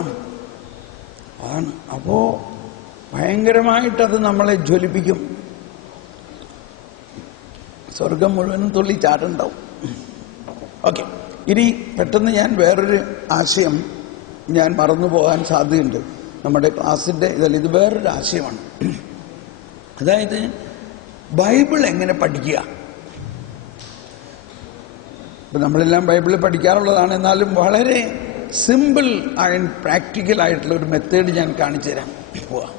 വസ്തുവാണ്. അതാണ്. അപ്പോൾ ഭയങ്കരമായിട്ടത് നമ്മളെ ജ്വലിപ്പിക്കും. സ്വർഗം മുഴുവനും തുള്ളി ചാടുണ്ടാവും. ഓക്കെ, ഇനി പെട്ടെന്ന് ഞാൻ വേറൊരു ആശയം ഞാൻ മറന്നുപോകാൻ സാധ്യതയുണ്ട്. നമ്മുടെ ക്ലാസ്സിൻ്റെ ഇത് വേറൊരു ആശയമാണ്. അതായത് ബൈബിൾ എങ്ങനെ പഠിക്കുക. ഇപ്പം നമ്മളെല്ലാം ബൈബിൾ പഠിക്കാറുള്ളതാണ്. എന്നാലും വളരെ സിമ്പിൾ ആൻഡ് പ്രാക്ടിക്കൽ ആയിട്ടുള്ള ഒരു മെത്തേഡ് ഞാൻ കാണിച്ചു തരാം പോവാം.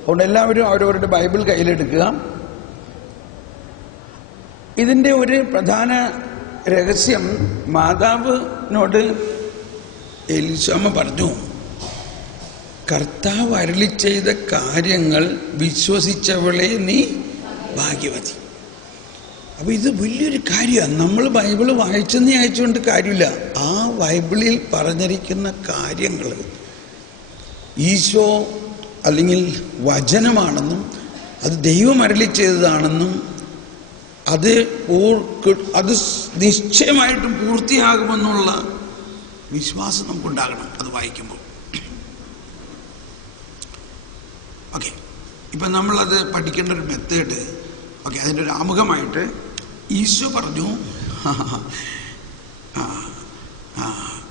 അതുകൊണ്ട് എല്ലാവരും അവരവരുടെ ബൈബിൾ കയ്യിലെടുക്കുക. ഇതിൻ്റെ ഒരു പ്രധാന രഹസ്യം, മാതാവിനോട് എലിശാമ്മ പറഞ്ഞു, കർത്താവ് അരുളി ചെയ്ത കാര്യങ്ങൾ വിശ്വസിച്ചവളെ നീ ഭാഗ്യവതി. അപ്പോൾ ഇത് വലിയൊരു കാര്യമാണ്. നമ്മൾ ബൈബിൾ വായിച്ചെന്ന് അയച്ചുകൊണ്ട് കാര്യമില്ല. ആ ബൈബിളിൽ പറഞ്ഞിരിക്കുന്ന കാര്യങ്ങൾ ഈശോ അല്ലെങ്കിൽ വചനമാണെന്നും അത് ദൈവം അരുളി ചെയ്തതാണെന്നും അത് നിശ്ചയമായിട്ടും പൂർത്തിയാകുമെന്നുള്ള വിശ്വാസം നമുക്കുണ്ടാകണം അത് വായിക്കുമ്പോൾ. ഓക്കെ, ഇപ്പം നമ്മളത് പഠിക്കേണ്ട ഒരു മെത്തേഡ്. ഓക്കെ, അതിൻ്റെ ഒരു ആമുഖമായിട്ട് ഈശോ പറഞ്ഞു,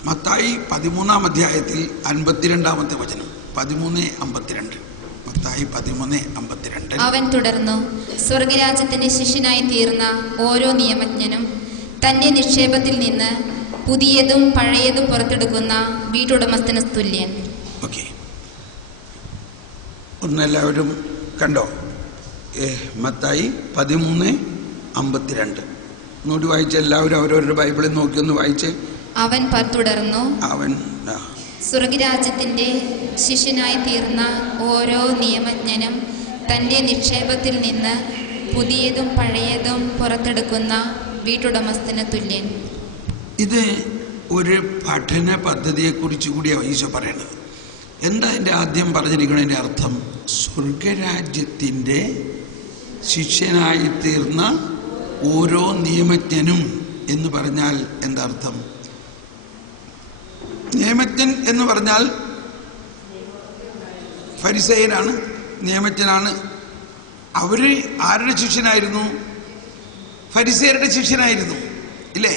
മത്തായി 13-ാം അധ്യായത്തിൽ 52-ാമത്തെ വചനം, 13:52. മത്തായി 13:52. അവൻ തുടർന്നു, സ്വർഗരാജ്യത്തിന്റെ ശിഷ്യനായി തീർന്ന ഓരോ നിയമജ്ഞനും തന്റെ നിക്ഷേപത്തിൽ നിന്ന് പുതിയതും പഴയതും പുറത്തെടുക്കുന്ന വീട്ടുടമസ്ഥന് തുല്യൻ. ഓക്കെ, ഒന്നെല്ലാവരും കണ്ടോ? മത്തായി 13:52. ഒന്നുകൂടി വായിച്ച എല്ലാവരും അവരവരുടെ ബൈബിളിൽ നോക്കി ഒന്ന് വായിച്ച്. അവൻ തുടർന്നു, അവൻ സ്വർഗരാജ്യത്തിന്റെ ശിഷ്യനായി തീർന്ന ഓരോ നിയമജ്ഞനും തന്റെ നിക്ഷേപത്തിൽ നിന്ന് പുതിയതും പഴയതും പുറത്തെടുക്കുന്ന വീട്ടുടമസ്ഥന് തുല്യൻ. ഇത് ഒരു പഠന പദ്ധതിയെക്കുറിച്ച് കൂടിയാണ് ഈശോ പറയുന്നത്. എന്താ എൻ്റെ ആദ്യം പറഞ്ഞിരിക്കുന്നതിൻ്റെ അർത്ഥം? സ്വർഗരാജ്യത്തിൻ്റെ ശിഷ്യനായി തീർന്ന ഓരോ നിയമജ്ഞനും എന്ന് പറഞ്ഞാൽ എന്താ അർത്ഥം? നിയമജ്ഞൻ എന്ന് പറഞ്ഞാൽ ഫരിസേയനാണ്, നിയമജ്ഞനാണ്. അവര് ആരുടെ ശിഷ്യനായിരുന്നു? ഫരിസേയരുടെ ശിഷ്യനായിരുന്നു, ഇല്ലേ?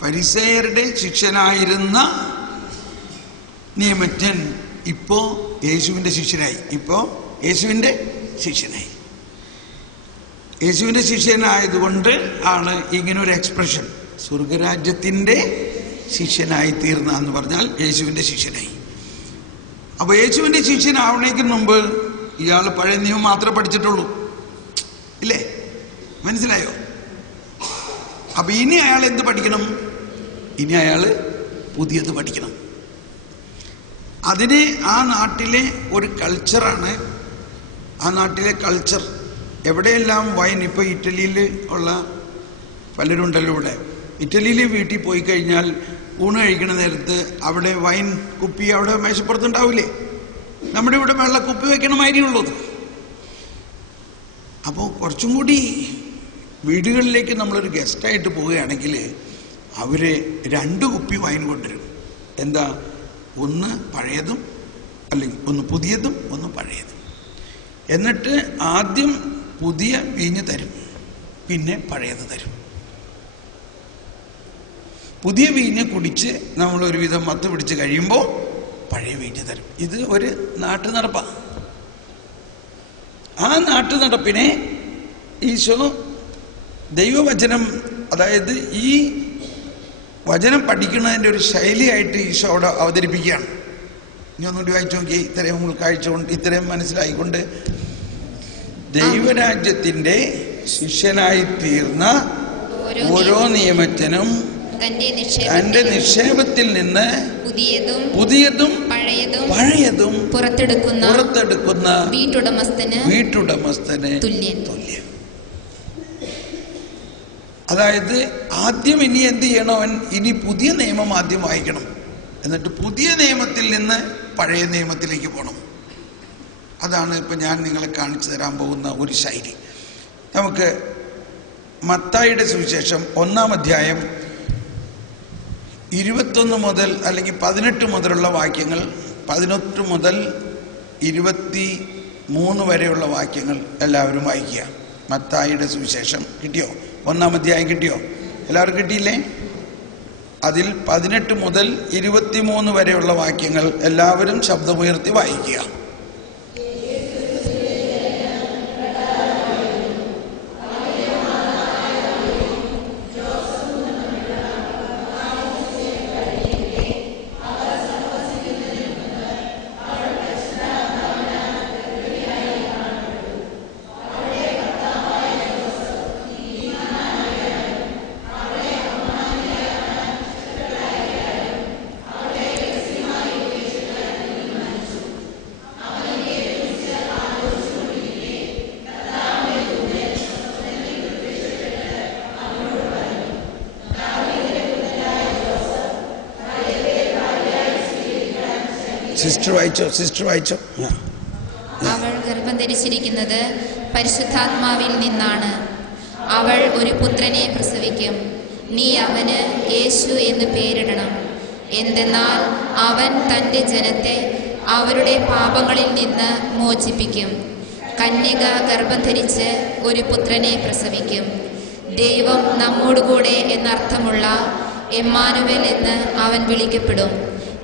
ഫരിസേയരുടെ ശിഷ്യനായിരുന്ന നിയമജ്ഞൻ ഇപ്പോ യേശുവിൻ്റെ ശിഷ്യനായി. യേശുവിൻ്റെ ശിഷ്യനായതുകൊണ്ട് ആണ് ഇങ്ങനെ ഒരു എക്സ്പ്രഷൻ, സ്വർഗരാജ്യത്തിൻ്റെ ശിഷ്യനായി തീർന്ന എന്ന് പറഞ്ഞാൽ യേശുവിൻ്റെ ശിഷ്യനായി. അപ്പോൾ യേശുവിൻ്റെ ശിഷ്യനാവണേക്ക് മുമ്പ് ഇയാൾ പഴയ നിയമം മാത്രമേ പഠിച്ചിട്ടുള്ളൂ, ഇല്ലേ? മനസ്സിലായോ? അപ്പൊ ഇനി അയാൾ എന്ത് പഠിക്കണം? ഇനി അയാൾ പുതിയത് പഠിക്കണം. അതിന് ആ നാട്ടിലെ ഒരു കൾച്ചറാണ്. ആ നാട്ടിലെ കൾച്ചർ എവിടെയെല്ലാം വൈൻ, ഇപ്പോൾ ഇറ്റലിയിൽ ഉള്ള പലരുണ്ടല്ലോ ഇവിടെ. ഇറ്റലിയിൽ വീട്ടിൽ പോയി കഴിഞ്ഞാൽ ഊണ് കഴിക്കണ നേരത്ത് അവിടെ വൈൻ കുപ്പി അവിടെ മേശപ്പുറത്തുണ്ടാവില്ലേ? നമ്മുടെ ഇവിടെ വെള്ള കുപ്പി വയ്ക്കണ മാതിരിയുള്ളത്. അപ്പോൾ കുറച്ചും കൂടി വീടുകളിലേക്ക് നമ്മളൊരു ഗസ്റ്റായിട്ട് പോവുകയാണെങ്കിൽ അവർ 2 കുപ്പി വൈൻ കൊണ്ടുവരും. എന്താ? ഒന്ന് പഴയതും, അല്ലെങ്കിൽ ഒന്ന് പുതിയതും ഒന്ന് പഴയതും. എന്നിട്ട് ആദ്യം പുതിയ വീഞ്ഞ് തരും, പിന്നെ പഴയത് തരും. പുതിയ വീഞ്ഞ് കുടിച്ച് നമ്മളൊരുവിധം മത്ത് പിടിച്ച് കഴിയുമ്പോൾ പഴയ വീഞ്ഞ് തരും. ഇത് ഒരു നാട്ടു നടപ്പാണ്. ആ നാട്ടു നടപ്പിനെ ഈശോ ദൈവവചനം, അതായത് ഈ വചനം പഠിക്കുന്നതിൻ്റെ ഒരു ശൈലിയായിട്ട് ഈശോ അവിടെ അവതരിപ്പിക്കുകയാണ്. ഇനി ഒന്നുകൂടി വായിച്ചു നോക്കി. ഇത്രയും ഉൾക്കാഴ്ച കൊണ്ട്, ഇത്രയും മനസ്സിലായിക്കൊണ്ട്, ദൈവരാജ്യത്തിൻ്റെ ശിഷ്യനായി തീർന്ന ഓരോ നിയമജ്ഞനും തന്റെ നിക്ഷേപത്തിൽ നിന്ന് പുതിയതും പഴയതും പുറത്തെടുക്കുന്ന വീട്ടുടമസ്ഥന് തുല്യം. അതായത് ആദ്യം ഇനി എന്ത് ചെയ്യണം? അവൻ ഇനി പുതിയ നിയമം ആദ്യം വായിക്കണം. എന്നിട്ട് പുതിയ നിയമത്തിൽ നിന്ന് പഴയ നിയമത്തിലേക്ക് പോകണം. അതാണ് ഇപ്പം ഞാൻ നിങ്ങളെ കാണിച്ചു തരാൻ പോകുന്ന ഒരു ശൈലി. നമുക്ക് മത്തായിയുടെ സുവിശേഷം 1-ാം അധ്യായം 21 മുതൽ അല്ലെങ്കിൽ 18 മുതലുള്ള വാക്യങ്ങൾ, 18 മുതൽ 23 വരെയുള്ള വാക്യങ്ങൾ എല്ലാവരും വായിക്കുക. മത്തായിയുടെ സുവിശേഷം കിട്ടിയോ? 1-ാം അധ്യായം കിട്ടിയോ? എല്ലാവർക്കും കിട്ടിയില്ലേ? അതിൽ 18 മുതൽ 23 വരെയുള്ള വാക്യങ്ങൾ എല്ലാവരും ശബ്ദമുയർത്തി വായിക്കുക. സിസ്റ്റർ വായിച്ചോ. അവൾ ഗർഭം ധരിച്ചിരിക്കുന്നത് പരിശുദ്ധാത്മാവിൽ നിന്നാണ്. അവൾ ഒരു പുത്രനെ പ്രസവിക്കും. നീ അവന് യേശു എന്ന് പേരിടണം. എന്തെന്നാൽ അവൻ തൻ്റെ ജനത്തെ അവരുടെ പാപങ്ങളിൽ നിന്ന് മോചിപ്പിക്കും. കന്യക ഗർഭം ധരിച്ച് ഒരു പുത്രനെ പ്രസവിക്കും. ദൈവം നമ്മോടുകൂടെ എന്നർത്ഥമുള്ള എമ്മാനുവേൽ എന്ന് അവൻ വിളിക്കപ്പെടും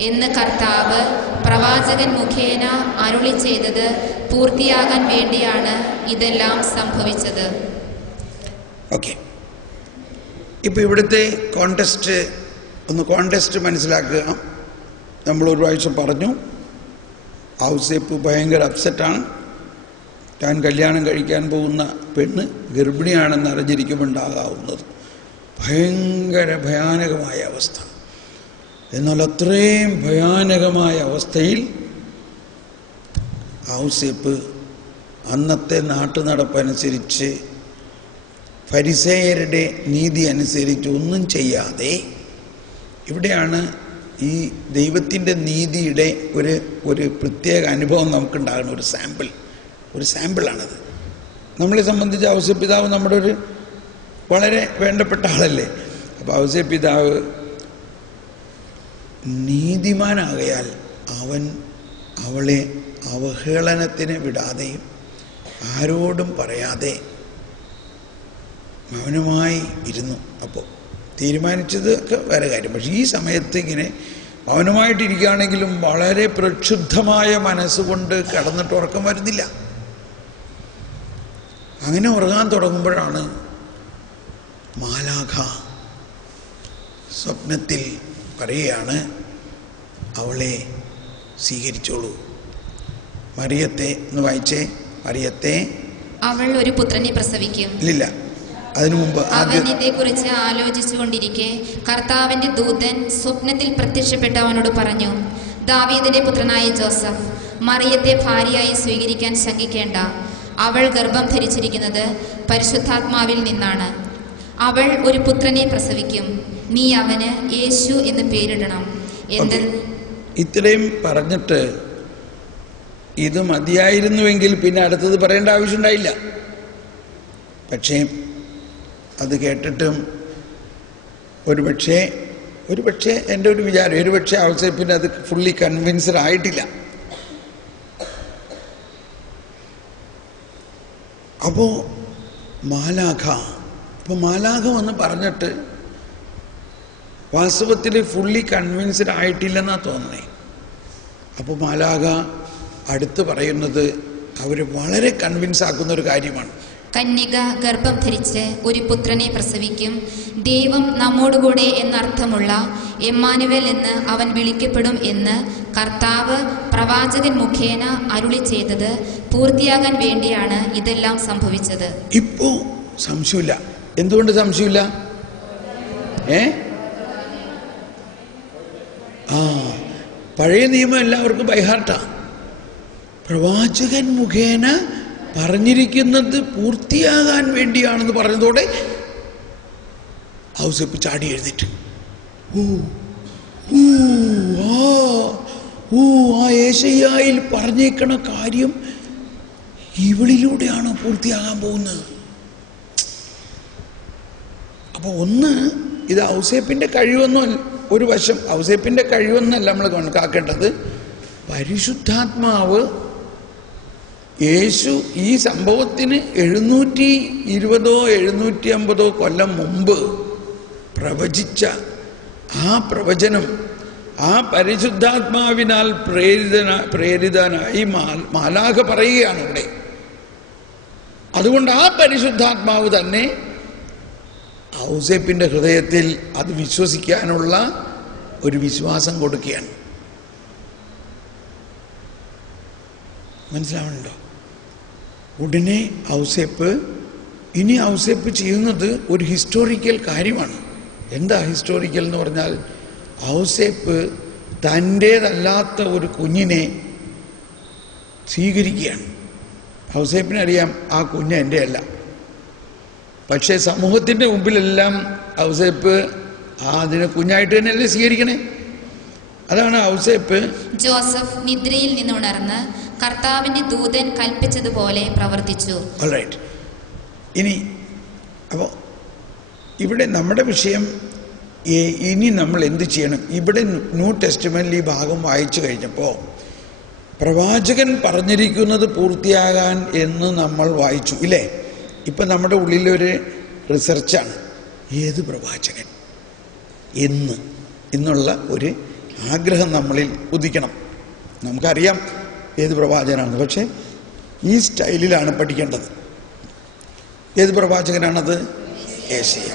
എന്ന് കർത്താവ് പ്രവാചകൻ മുഖേന അരുളി ചെയ്തത് പൂർത്തിയാകാൻ വേണ്ടിയാണ് ഇതെല്ലാം സംഭവിച്ചത്. ഓക്കെ, ഇപ്പം ഇവിടുത്തെ കോണ്ടെസ്റ്റ് മനസ്സിലാക്കുക. നമ്മൾ ഒരു പ്രാവശ്യം പറഞ്ഞു, ഔസേപ്പ് ഭയങ്കര അപ്സെറ്റാണ്. താൻ കല്യാണം കഴിക്കാൻ പോകുന്ന പെണ്ണ് ഗർഭിണിയാണെന്ന് അറിഞ്ഞിരിക്കുമ്പോൾ ഉണ്ടാകാവുന്നത് ഭയാനകമായ അവസ്ഥ. എന്നാൽ അത്രയും ഭയാനകമായ അവസ്ഥയിൽ ഔസേപ്പ് അന്നത്തെ നാട്ടുനടപ്പനുസരിച്ച്, ഫരിസേയരുടെ നീതി അനുസരിച്ച് ഒന്നും ചെയ്യാതെ, ഇവിടെയാണ് ഈ ദൈവത്തിൻ്റെ നീതിയുടെ ഒരു പ്രത്യേക അനുഭവം നമുക്കുണ്ടാകുന്ന ഒരു സാമ്പിളാണത്. നമ്മളെ സംബന്ധിച്ച് ഔസേപ്പ് പിതാവ് നമ്മുടെ ഒരു വളരെ വേണ്ടപ്പെട്ട ആളല്ലേ. അപ്പോൾ ഔസേപ്പ് പിതാവ് നീതിമാനാകയാൽ അവളെ അവഹേളനത്തിന് വിടാതെയും ആരോടും പറയാതെ മൗനമായി ഇരുന്നു. അപ്പോൾ തീരുമാനിച്ചത് ഒക്കെ വേറെ കാര്യം. പക്ഷെ ഈ സമയത്ത് ഇങ്ങനെ മൗനമായിട്ടിരിക്കുകയാണെങ്കിലും വളരെ പ്രക്ഷുബ്ധമായ മനസ്സുകൊണ്ട് കിടന്നിട്ട് ഉറക്കം വരുന്നില്ല. അങ്ങനെ ഉറങ്ങാൻ തുടങ്ങുമ്പോഴാണ് മാലാഖ സ്വപ്നത്തിൽ പറയുകയാണ്, അവളെ സ്വീകരിച്ചോളൂ. മറിയത്തെ എന്ന് വായിച്ചേ. മറിയത്തെ അവൾ ഒരു പുത്രനെ പ്രസവിക്കും. ഇല്ല, അതിനു മുമ്പ് അവൻ ഇതേക്കുറിച്ച് ആലോചിച്ചു കൊണ്ടിരിക്കെ കർത്താവിന്റെ ദൂതൻ സ്വപ്നത്തിൽ പ്രത്യക്ഷപ്പെട്ട് അവനോട് പറഞ്ഞു, ദാവീദിന്റെ പുത്രനായ ജോസഫ്, മറിയത്തെ ഭാര്യയായി സ്വീകരിക്കാൻ ശങ്കിക്കേണ്ട. അവൾ ഗർഭം ധരിച്ചിരിക്കുന്നത് പരിശുദ്ധാത്മാവിൽ നിന്നാണ്. അവൾ ഒരു പുത്രനെ പ്രസവിക്കും. നീ അവന് യേശു എന്ന് പേരിടണം. ഇത്രയും പറഞ്ഞിട്ട് ഇത് മതിയായിരുന്നുവെങ്കിൽ പിന്നെ അടുത്തത് പറയേണ്ട ആവശ്യമുണ്ടായില്ല. പക്ഷേ അത് കേട്ടിട്ടും ഒരുപക്ഷെ എൻ്റെ ഒരു വിചാരം, ഒരുപക്ഷെ ഔസേപ്പിന് അത് ഫുള്ളി കൺവിൻസ്ഡ് ആയിട്ടില്ല. അപ്പോൾ മാലാഖ വന്ന് പറഞ്ഞിട്ട് വാസ്തവത്തിൽ ഫുള്ളി കൺവിൻസ്ഡ് ആയിട്ടില്ലെന്നാ തോന്നണേ. അപ്പോൾ മാലാഖ അടുത്ത് പറയുന്നത് അവർ വളരെ കൺവിൻസ് ആക്കുന്ന ഒരു കാര്യമാണ്. കന്യക ഗർഭം ധരിച്ച് ഒരു പുത്രനെ പ്രസവിക്കും. ദൈവം നമ്മോടുകൂടെ എന്നർത്ഥമുള്ള എമ്മാനുവേൽ എന്ന് അവൻ വിളിക്കപ്പെടും എന്ന് കർത്താവ് പ്രവാചകൻ മുഖേന അരുളി ചെയ്തത് പൂർത്തിയാകാൻ വേണ്ടിയാണ് ഇതെല്ലാം സംഭവിച്ചത്. ഇപ്പോ സംശയമില്ല. എന്തുകൊണ്ട് സംശയമില്ല? പഴയ നിയമം എല്ലാവർക്കും ബൈഹാർട്ടാ. പ്രവാചകൻ മുഖേന പറഞ്ഞിരിക്കുന്നത് പൂർത്തിയാകാൻ വേണ്ടിയാണെന്ന് പറഞ്ഞതോടെ ഔസേപ്പ് ചാടി എഴുന്നേറ്റ്, ആ യേശയ്യായിൽ പറഞ്ഞേക്കണ കാര്യം ഇവളിലൂടെയാണ് പൂർത്തിയാകാൻ പോകുന്നത്. അപ്പോൾ ഒന്ന്, ഇത് ഔസേപ്പിന്റെ കഴിവൊന്നും ഒരു വശം. ഔസേപ്പിൻ്റെ കഴിവെന്നല്ല നമ്മൾ കണക്കാക്കേണ്ടത്. പരിശുദ്ധാത്മാവ് യേശു ഈ സംഭവത്തിന് 720-750 കൊല്ലം മുമ്പ് പ്രവചിച്ച ആ പ്രവചനം ആ പരിശുദ്ധാത്മാവിനാൽ പ്രേരിതനായി മാലാഖ പറയുകയാണ് ഇവിടെ. അതുകൊണ്ട് ആ പരിശുദ്ധാത്മാവ് തന്നെ ഔസേപ്പിൻ്റെ ഹൃദയത്തിൽ അത് വിശ്വസിക്കാനുള്ള ഒരു വിശ്വാസം കൊടുക്കുകയാണ്. മനസ്സിലാവുന്നുണ്ടോ? ഉടനെ ഔസേപ്പ് ചെയ്യുന്നത് ഒരു ഹിസ്റ്റോറിക്കൽ കാര്യമാണ്. എന്താ ഹിസ്റ്റോറിക്കൽ എന്ന് പറഞ്ഞാൽ, ഔസേപ്പ് തൻ്റേതല്ലാത്ത ഒരു കുഞ്ഞിനെ സ്വീകരിക്കുകയാണ്. ഔസേപ്പിനറിയാം ആ കുഞ്ഞ് എൻ്റെ അല്ല. പക്ഷേ സമൂഹത്തിൻ്റെ മുമ്പിലെല്ലാം ഔസേപ്പ് അതിനെ കുഞ്ഞായിട്ട് തന്നെയല്ലേ സ്വീകരിക്കണേ. അതാണ് ഔസേപ്പ്. ജോസഫ് നിദ്രയിൽ നിന്നുണർന്ന് കർത്താവിന്റെ ദൂതൻ കൽപ്പിച്ചതുപോലെ പ്രവർത്തിച്ചു. ഓൾറൈറ്റ്. ഇനി അപ്പോൾ ഇവിടെ നമ്മുടെ വിഷയം, ഇനി നമ്മൾ എന്ത് ചെയ്യണം? ഇവിടെ ന്യൂ ടെസ്റ്റ്മെന്റിൽ ഈ ഭാഗം വായിച്ചു കഴിഞ്ഞപ്പോൾ പ്രവാചകൻ പറഞ്ഞിരിക്കുന്നത് പൂർത്തിയാകാൻ എന്ന് നമ്മൾ വായിച്ചു ഇല്ലേ? ഇപ്പം നമ്മുടെ ഉള്ളിലൊരു റിസർച്ചാണ്, ഏത് പ്രവാചകൻ എന്നുള്ള ഒരു ആഗ്രഹം നമ്മളിൽ ഉദിക്കണം. നമുക്കറിയാം ഏത് പ്രവാചകനാണെന്ന്, പക്ഷേ ഈ സ്റ്റൈലിലാണ് പഠിക്കേണ്ടത്. ഏത് പ്രവാചകനാണത്? യേശയ്യ.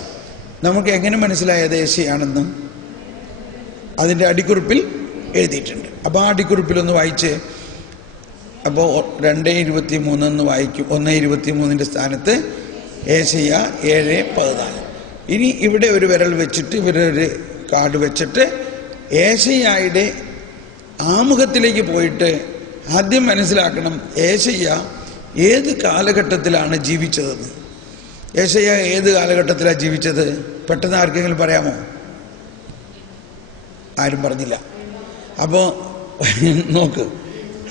നമുക്ക് എങ്ങനെ മനസ്സിലായത് യേശയ്യാണെന്ന്? അതിൻ്റെ അടിക്കുറിപ്പിൽ എഴുതിയിട്ടുണ്ട്. അപ്പോൾ ആ അടിക്കുറിപ്പിലൊന്ന് വായിച്ച്, അപ്പോൾ 2:23 എന്ന് വായിക്കും. 1:23 സ്ഥാനത്ത് യേശയ്യ 7:14. ഇനി ഇവിടെ ഒരു വിരൽ വെച്ചിട്ട് ഇവരൊരു കാർഡ് വെച്ചിട്ട് യേശയ്യായുടെ ആമുഖത്തിലേക്ക് പോയിട്ട് ആദ്യം മനസ്സിലാക്കണം യേശയ്യ ഏത് കാലഘട്ടത്തിലാണ് ജീവിച്ചതെന്ന്. യേശയ്യ ഏത് കാലഘട്ടത്തിലാണ് ജീവിച്ചത്? പെട്ടെന്ന് ആർക്കെങ്കിലും പറയാമോ? ആരും പറഞ്ഞില്ല. അപ്പോൾ നോക്ക്.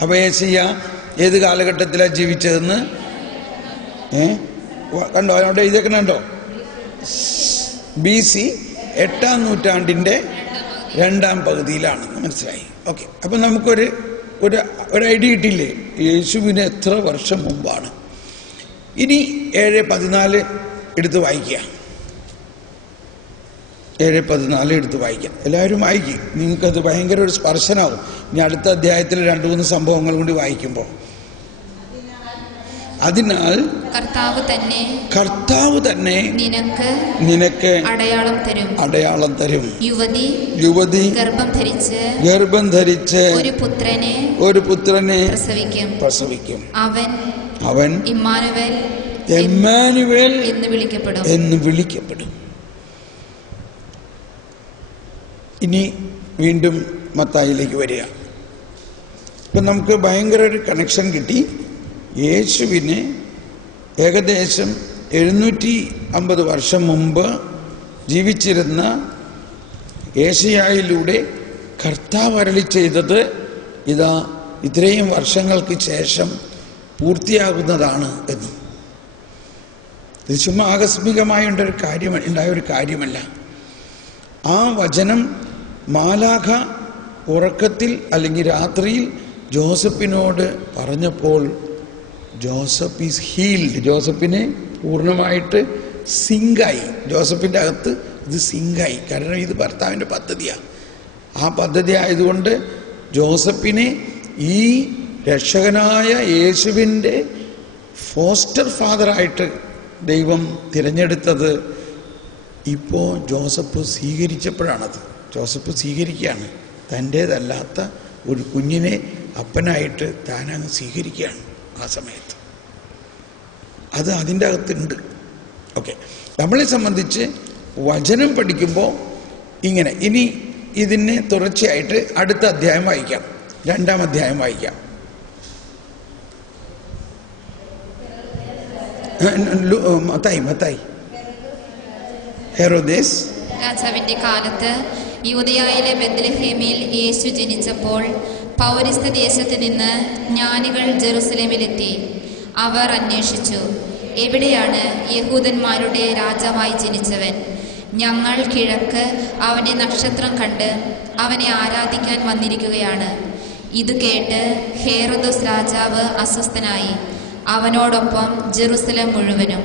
അപ്പോൾ യേശയ്യ ഏത് കാലഘട്ടത്തിലാണ് ജീവിച്ചതെന്ന് കണ്ടോ? അവിടെ എഴുതിയേക്കണുണ്ടോ? BC 8-ാം നൂറ്റാണ്ടിൻ്റെ 2-ാം പകുതിയിലാണെന്ന് മനസ്സിലായി. ഓക്കെ. അപ്പം നമുക്കൊരു ഐഡിയ കിട്ടിയില്ലേ യേശുവിന് എത്ര വർഷം മുമ്പാണ്. ഇനി 7:14 എടുത്ത് വായിക്കുക. 7:14 എടുത്ത് വായിക്കാം. എല്ലാവരും വായിക്കും. നിങ്ങൾക്കത് ഭയങ്കര ഒരു സ്പർശനാവും. ഇനി അടുത്ത അധ്യായത്തിൽ 2-3 സംഭവങ്ങൾ കൂടി വായിക്കുമ്പോൾ. അതിനാൽ കർത്താവ് തന്നെ നിനക്ക് അടയാളം തരും. യുവതി ഗർഭം ധരിച്ച് ഒരു പുത്രനെ പ്രസവിക്കും. അവൻ ഇമ്മാനുവേൽ എന്ന് വിളിക്കപ്പെടും. ഇനി വീണ്ടും മത്തായിലേക്ക് വരിക. ഇപ്പം നമുക്ക് ഭയങ്കര ഒരു കണക്ഷൻ കിട്ടി. യേശുവിന് ഏകദേശം 750 വർഷം മുമ്പ് ജീവിച്ചിരുന്ന യേശയ്യായിലൂടെ കർത്താവ് അരുളി ചെയ്തത് ഇതാ ഇത്രയും വർഷങ്ങൾക്ക് ശേഷം പൂർത്തിയാകുന്നതാണ് എന്ന്. ഇത് ചുമ്മാ ആകസ്മികമായി ഉണ്ടായ ഒരു കാര്യമല്ല. ആ വചനം മാലാഖ ഉറക്കത്തിൽ അല്ലെങ്കിൽ രാത്രിയിൽ ജോസഫിനോട് പറഞ്ഞപ്പോൾ ജോസഫ് ഈസ് ഹീൽഡ്. ജോസഫിനെ പൂർണ്ണമായിട്ട് സിങ്കായി. ജോസഫിൻ്റെ അകത്ത് ഇത് സിങ്കായി. കാരണം ഇത് ഭർത്താവിൻ്റെ പദ്ധതിയാണ്. ആ പദ്ധതി ആയതുകൊണ്ട് ജോസഫിനെ ഈ രക്ഷകനായ യേശുവിൻ്റെ ഫോസ്റ്റർ ഫാദറായിട്ട് ദൈവം തിരഞ്ഞെടുത്തത് ഇപ്പോൾ ജോസഫ് സ്വീകരിച്ചപ്പോഴാണത്. ജോസഫ് സ്വീകരിക്കുകയാണ്. തൻ്റേതല്ലാത്ത ഒരു കുഞ്ഞിനെ അപ്പനായിട്ട് താനങ്ങ് സ്വീകരിക്കുകയാണ്. ആ സമയത്ത് അത് അതിൻ്റെ അകത്തുണ്ട്. ഓക്കെ. നമ്മളെ സംബന്ധിച്ച് വചനം പഠിക്കുമ്പോൾ ഇങ്ങനെ. ഇനി ഇതിനെ തുടർച്ചയായിട്ട് അടുത്ത അധ്യായം വായിക്കാം. 2-ാം അധ്യായം വായിക്കാം. മത്തായി. ഹെറോദേസ് രാജാവിന്റെ കാലത്ത് യൂദയായിലെ ബെത്ലഹേമിൽ യേശു ജനിച്ചപ്പോൾ പൗരസ്ത്യ ദേശത്ത് നിന്ന് ജ്ഞാനികൾ ജെറുസലേമിലെത്തി. അവർ അന്വേഷിച്ചു, എവിടെയാണ് യഹൂദന്മാരുടെ രാജാവായി ജനിച്ചവൻ? ഞങ്ങൾ കിഴക്ക് അവന്റെ നക്ഷത്രം കണ്ട് അവനെ ആരാധിക്കാൻ വന്നിരിക്കുകയാണ്. ഇത് കേട്ട് ഹേറോദോസ് രാജാവ് അസ്വസ്ഥനായി, അവനോടൊപ്പം ജെറുസലേം മുഴുവനും.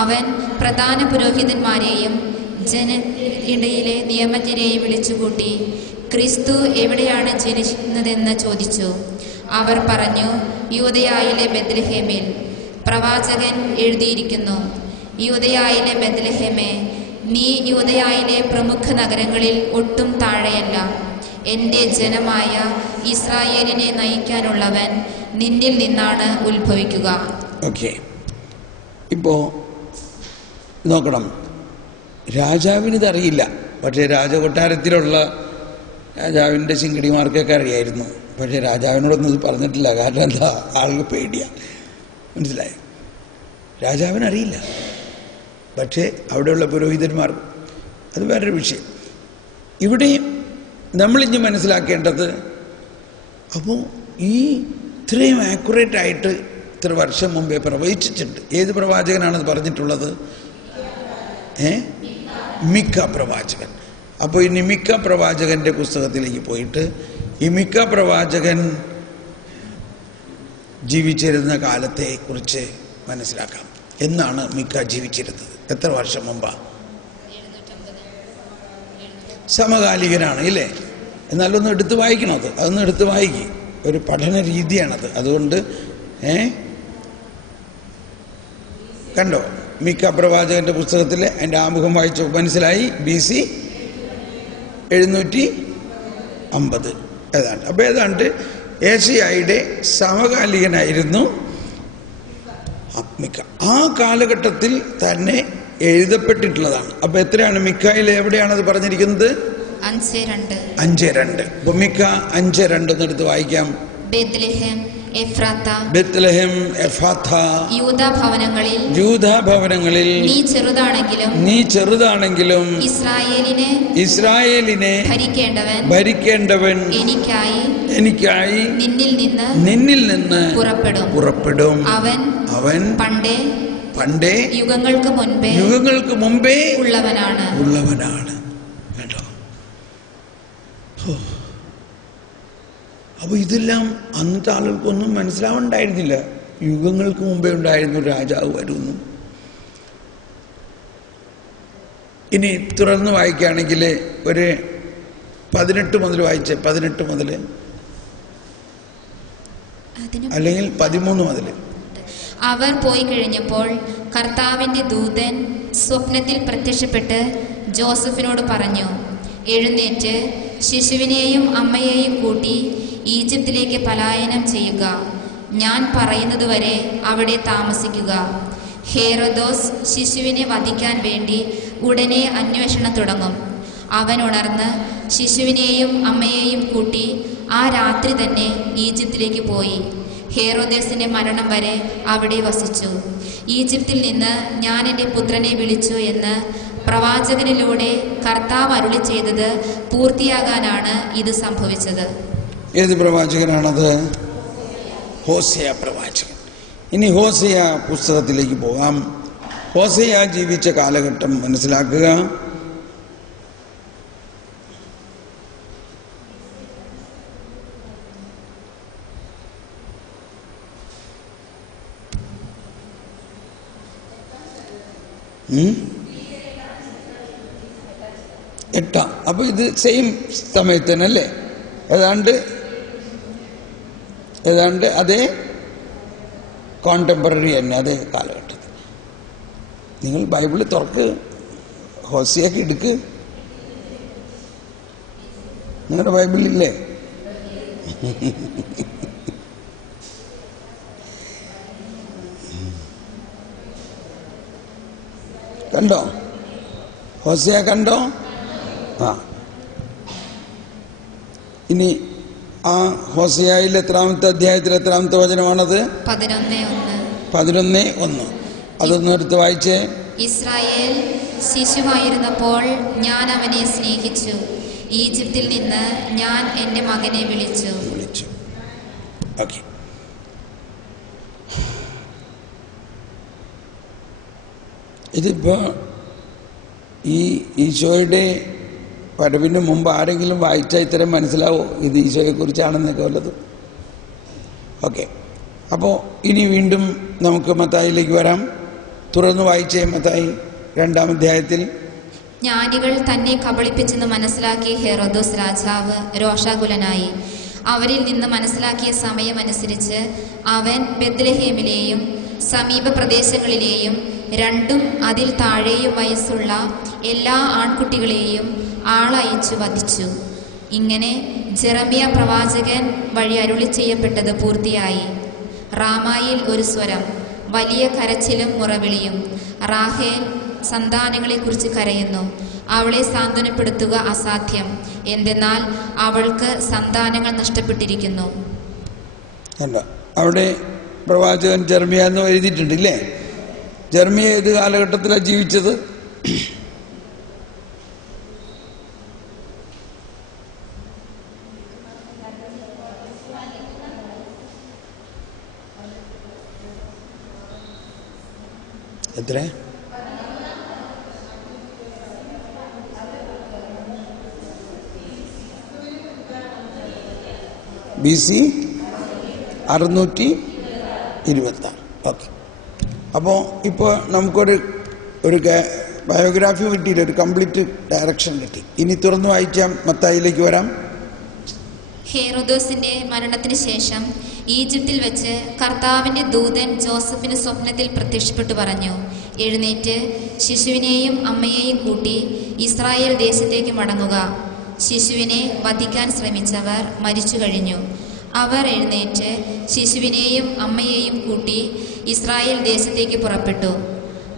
അവൻ പ്രധാന പുരോഹിതന്മാരെയും ജനയിടയിലെ നിയമജ്ഞരെയും വിളിച്ചുകൂട്ടി ക്രിസ്തു എവിടെയാണ് ജനിക്കുന്നതെന്ന് ചോദിച്ചു. അവർ പറഞ്ഞു, യൂദയായിലെ ബെത്ലഹേമിൽ. പ്രവാചകൻ എഴുതിയിരിക്കുന്നു, യൂദയായിലെ ബെത്ലഹേമേ, നീ യൂദയായിലെ പ്രമുഖ നഗരങ്ങളിൽ ഒട്ടും താഴെയല്ല. എൻ്റെ ജനമായ ഇസ്രായേലിനെ നയിക്കാനുള്ളവൻ നിന്നിൽ നിന്നാണ് ഉത്ഭവിക്കുക. ഓക്കെ, ഇപ്പോൾ നോക്കണം, രാജാവിനിതറിയില്ല. പക്ഷേ രാജകൊട്ടാരത്തിലുള്ള രാജാവിൻ്റെ ചിങ്കിടിമാർക്കൊക്കെ അറിയായിരുന്നു. പക്ഷേ രാജാവിനോടൊന്നും ഇത് പറഞ്ഞിട്ടില്ല. കാരണം എന്താ? ആൾക്ക് പേടിയാണ്. മനസ്സിലായി? രാജാവിനറിയില്ല, പക്ഷേ അവിടെയുള്ള പുരോഹിതന്മാർ. അത് വേറൊരു വിഷയം. ഇവിടെയും നമ്മളിഞ്ഞ് മനസ്സിലാക്കേണ്ടത്, അപ്പോൾ ഈ ഇത്രയും ആക്യുറേറ്റായിട്ട് ഇത്ര വർഷം മുമ്പേ പ്രവചിച്ചിട്ടുണ്ട്. ഏത് പ്രവാചകനാണത് പറഞ്ഞിട്ടുള്ളത്? മിക്ക പ്രവാചകൻ. അപ്പോൾ ഇനി മിക്ക പ്രവാചകൻ്റെ പുസ്തകത്തിലേക്ക് പോയിട്ട് ഈ മിക്ക പ്രവാചകൻ ജീവിച്ചിരുന്ന കാലത്തെക്കുറിച്ച് മനസ്സിലാക്കാം. എന്നാണ് മിക്ക ജീവിച്ചിരുന്നത്? എത്ര വർഷം മുമ്പാണ്? സമകാലികനാണ് ഇല്ലേ? എന്നാലൊന്ന് എടുത്ത് വായിക്കണത്, അതൊന്ന് എടുത്ത് വായിക്കും. ഒരു പഠന രീതിയാണത്. അതുകൊണ്ട് കണ്ടോ, മിക്ക പ്രവാചകന്റെ പുസ്തകത്തിൽ എൻ്റെ ആമുഖം വായിച്ചു മനസ്സിലായി. BC 750 ഏതാണ്ട്. അപ്പോൾ ഏതാണ്ട് ഏഷ്യായുടെ സമകാലികനായിരുന്നു മിക്ക. ആ കാലഘട്ടത്തിൽ തന്നെ എഴുതപ്പെട്ടിട്ടുള്ളതാണ്. അപ്പോൾ എത്രയാണ് മിക്കായിൽ? എവിടെയാണത് പറഞ്ഞിരിക്കുന്നത്? 5:2. അപ്പോൾ മിക്ക 5:2 എടുത്ത് വായിക്കാം. ബെത്ലഹേം എഫ്രാത്ത, യൂദാഭവനങ്ങളിൽ നീ ചെറുതാണെങ്കിലും ഇസ്രായേലിനെ ഭരിക്കേണ്ടവൻ എനിക്കായി നിന്നിൽ നിന്ന് പുറപ്പെടും. അവൻ പണ്ടേ യുഗങ്ങൾക്ക് മുമ്പേ ഉള്ളവനാണ്. കേട്ടോ? അപ്പോൾ ഇതെല്ലാം അന്നത്തെ ആളുകൾക്കൊന്നും മനസ്സിലാവുണ്ടായിരുന്നില്ല. യുഗങ്ങൾക്ക് മുമ്പേ ഉണ്ടായിരുന്നു രാജാവ് വരുന്നു. ഇനി തുടർന്ന് വായിക്കുകയാണെങ്കിൽ ഒരു 18 മുതൽ വായിച്ച്, 18 മുതൽ അല്ലെങ്കിൽ 13 മുതൽ. അവർ പോയി കഴിഞ്ഞപ്പോൾ കർത്താവിന്റെ ദൂതൻ സ്വപ്നത്തിൽ പ്രത്യക്ഷപ്പെട്ട് ജോസഫിനോട് പറഞ്ഞു, എഴുന്നേറ്റ് ശിശുവിനെയും അമ്മയെയും കൂട്ടി ഈജിപ്തിലേക്ക് പലായനം ചെയ്യുക. ഞാൻ പറയുന്നതുവരെ അവിടെ താമസിക്കുക. ഹേറോദോസ് ശിശുവിനെ വധിക്കാൻ വേണ്ടി ഉടനെ അന്വേഷണം തുടങ്ങും. അവൻ ഉണർന്ന് ശിശുവിനെയും അമ്മയെയും കൂട്ടി ആ രാത്രി തന്നെ ഈജിപ്തിലേക്ക് പോയി. ഹേറോദേസിന്റെ മരണം വരെ അവിടെ വസിച്ചു. ഈജിപ്തിൽ നിന്ന് ഞാൻ എൻ്റെ പുത്രനെ വിളിച്ചു എന്ന് പ്രവാചകനിലൂടെ കർത്താവ് അരുളി ചെയ്തത് പൂർത്തിയാകാനാണ് ഇത് സംഭവിച്ചത്. ഏത് പ്രവാചകനാണത്? ഹോസേയ പ്രവാചകൻ. ഇനി ഹോസേയ പുസ്തകത്തിലേക്ക് പോകാം. ഹോസേയ ജീവിച്ച കാലഘട്ടം മനസ്സിലാക്കുക. എട്ടാം. അപ്പോൾ ഇത് സെയിം സമയത്ത് തന്നെ അല്ലേ? ഏതാണ്ട് അതേ കോണ്ടംപററി തന്നെ, അതേ കാലഘട്ടത്തിൽ. നിങ്ങൾ ബൈബിള് തുറക്ക്, ഹോസേയൊക്കെ എടുക്ക്. നിങ്ങളുടെ ബൈബിളില്ലേ? കണ്ടോ? ഹോസേയ കണ്ടോ? ഇനി ആ ഹോസേയയിൽ എത്രാമത്തെ അധ്യായത്തിൽ എത്രാമത്തെ വചനമാണത്? 11:1. അതൊന്നും എടുത്ത് വായിച്ചേ. ഇസ്രായേൽ ശിശുവായിരുന്നപ്പോൾ ഞാൻ അവനെ സ്നേഹിച്ചു. ഈജിപ്തിൽ നിന്ന് ഞാൻ എൻ്റെ മകനെ വിളിച്ചു. ഓക്കെ. ഇതിപ്പോ ഈ ഈശോയുടെ വരവിന് മുമ്പ് ആരെങ്കിലും വായിച്ചാൽ ഇത്തരം മനസ്സിലാവോ ഇത് ഈശോയെക്കുറിച്ചാണെന്നൊക്കെ വല്ലതും? ഓക്കെ, അപ്പോൾ ഇനി വീണ്ടും നമുക്ക് മത്തായിലേക്ക് വരാം. തുറന്ന് വായിച്ചേ മത്തായി 2-ാം അധ്യായത്തിൽ. ജ്ഞാനികൾ തന്നെ കബളിപ്പിച്ചെന്ന് മനസ്സിലാക്കിയ ഹെറോദോസ് രാജാവ് രോഷാകുലനായി. അവരിൽ നിന്ന് മനസ്സിലാക്കിയ സമയമനുസരിച്ച് അവൻ ബെത്ലഹേമിലെയും സമീപ പ്രദേശങ്ങളിലെയും 2ഉം അതിൽ താഴെയും വയസ്സുള്ള എല്ലാ ആൺകുട്ടികളെയും ആളയച്ചു വധിച്ചു. ഇങ്ങനെ ജെറമ്യ പ്രവാചകൻ വഴി അരുളി ചെയ്യപ്പെട്ടത് പൂർത്തിയായി. റാമായിൽ ഒരു സ്വരം, വലിയ കരച്ചിലും മുറവിളിയും. റാഹേൽ സന്താനങ്ങളെക്കുറിച്ച് കരയുന്നു. അവളെ സാന്ത്വനപ്പെടുത്തുക അസാധ്യം, എന്തെന്നാൽ അവൾക്ക് സന്താനങ്ങൾ നഷ്ടപ്പെട്ടിരിക്കുന്നു. അവിടെ പ്രവാചകൻ ജെറമ്യ എന്ന് എഴുതിയിട്ടുണ്ടല്ലേ? ജെറമ്യ ഏത് കാലഘട്ടത്തിലാണ് ജീവിച്ചത്? എത്ര? BC 626. ഓക്കെ, അപ്പോൾ ഇപ്പോൾ നമുക്കൊരു ബയോഗ്രാഫി കിട്ടിയില്ല, ഒരു കംപ്ലീറ്റ് ഡയറക്ഷൻ കിട്ടി. ഇനി തുറന്നു വായിക്കാം, മത്തായിലേക്ക് വരാം. ഹെറോദോസിന്റെ മരണത്തിന് ശേഷം ഈജിപ്തിൽ വെച്ച് കർത്താവിന്റെ ദൂതൻ ജോസഫിന് സ്വപ്നത്തിൽ പ്രത്യക്ഷപ്പെട്ടു പറഞ്ഞു, എഴുന്നേറ്റ് ശിശുവിനെയും അമ്മയെയും കൂട്ടി ഇസ്രായേൽ ദേശത്തേക്ക് മടങ്ങുക. ശിശുവിനെ വധിക്കാൻ ശ്രമിച്ചവർ മരിച്ചു കഴിഞ്ഞു. അവർ എഴുന്നേറ്റ് ശിശുവിനെയും അമ്മയെയും കൂട്ടി ഇസ്രായേൽ ദേശത്തേക്ക് പുറപ്പെട്ടു.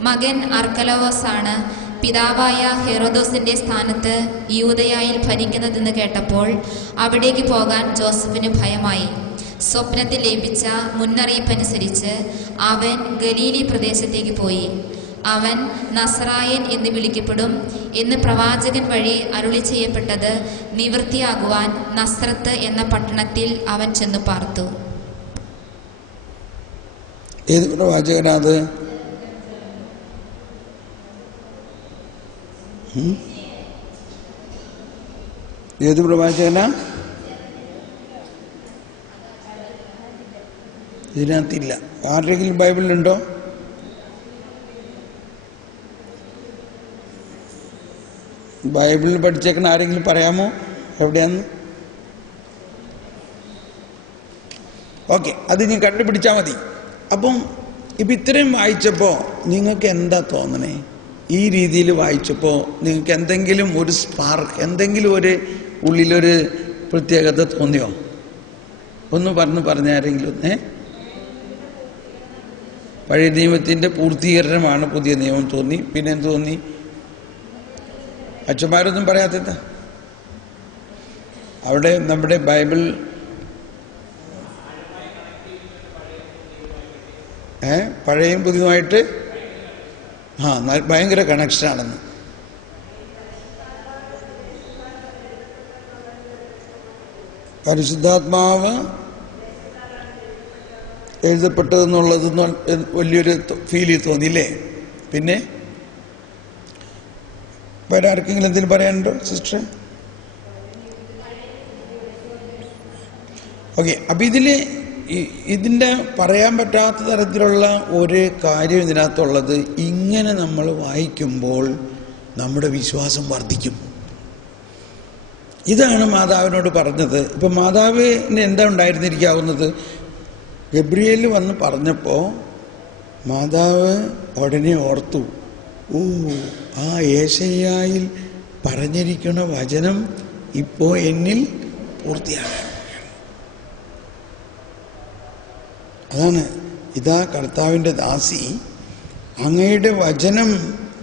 മകൻ അർക്കലവോസാണ് പിതാവായ ഹെറോദോസിന്റെ സ്ഥാനത്ത് യൂദയായിൽ ഭരിക്കുന്നതെന്ന് കേട്ടപ്പോൾ അവിടേക്ക് പോകാൻ ജോസഫിന് ഭയമായി. സ്വപ്നത്തിൽ ലഭിച്ച മുന്നറിയിപ്പനുസരിച്ച് അവൻ ഗലീലി പ്രദേശത്തേക്ക് പോയി. അവൻ നസറായൻ എന്ന് വിളിക്കപ്പെടും എന്ന് പ്രവാചകൻ വഴി അരുളി ചെയ്യപ്പെട്ടത് നിവൃത്തിയാകുവാൻ നസ്രത്ത് എന്ന പട്ടണത്തിൽ അവൻ ചെന്നു പാർത്തു. ഏത് പ്രവാചകനാത്? ഏത് പ്രവാചകനാ? ഇതിനകത്തില്ല. ആരുടെയെങ്കിലും ബൈബിളിലുണ്ടോ? ബൈബിളിൽ പഠിച്ചേക്കണ ആരെങ്കിലും പറയാമോ എവിടെയാന്ന്? ഓക്കെ, അത് നീ കണ്ടുപിടിച്ചാൽ മതി. അപ്പം ഇപ്പം ഇത്രയും വായിച്ചപ്പോൾ നിങ്ങൾക്ക് എന്താ തോന്നണേ? ഈ രീതിയിൽ വായിച്ചപ്പോൾ നിങ്ങൾക്ക് എന്തെങ്കിലും ഒരു സ്പാർക്ക്, എന്തെങ്കിലും ഒരു ഉള്ളിലൊരു പ്രത്യേകത തോന്നിയോ? ഒന്ന് പറഞ്ഞാരെങ്കിലും. പഴയ നിയമത്തിൻ്റെ പൂർത്തീകരണമാണ് പുതിയ നിയമം തോന്നി. പിന്നെ എന്ത് തോന്നി? അച്ഛന്മാരൊന്നും പറയാത്ത അവിടെ നമ്മുടെ ബൈബിൾ പഴയും പുതിയതുമായിട്ട് ഭയങ്കര കണക്ഷനാണെന്ന്. പരിശുദ്ധാത്മാവ് എഴുതപ്പെട്ടതെന്നുള്ളത് വലിയൊരു ഫീൽ തോന്നിയില്ലേ? പിന്നെ വേറെ ആർക്കെങ്കിലും എന്തെങ്കിലും പറയാനുണ്ടോ സിസ്റ്റർ? ഓക്കെ, അപ്പം ഇതിൻ്റെ പറയാൻ പറ്റാത്ത തരത്തിലുള്ള ഒരു കാര്യം ഇതിനകത്തുള്ളത്, ഇങ്ങനെ നമ്മൾ വായിക്കുമ്പോൾ നമ്മുടെ വിശ്വാസം വർദ്ധിക്കും. ഇതാണ് മാതാവിനോട് പറഞ്ഞത്. ഇപ്പം മാതാവിന് എന്താ ഉണ്ടായിരുന്നിരിക്കാവുന്നത്? ഗബ്രിയേൽ വന്ന് പറഞ്ഞപ്പോൾ മാതാവ് ഉടനെ ഓർത്തു, ആ യേശയ്യായിൽ പറഞ്ഞിരിക്കുന്ന വചനം ഇപ്പോൾ എന്നിൽ പൂർത്തിയാകാൻ. അതാണ്, ഇതാ കർത്താവിൻ്റെ ദാസി, അങ്ങയുടെ വചനം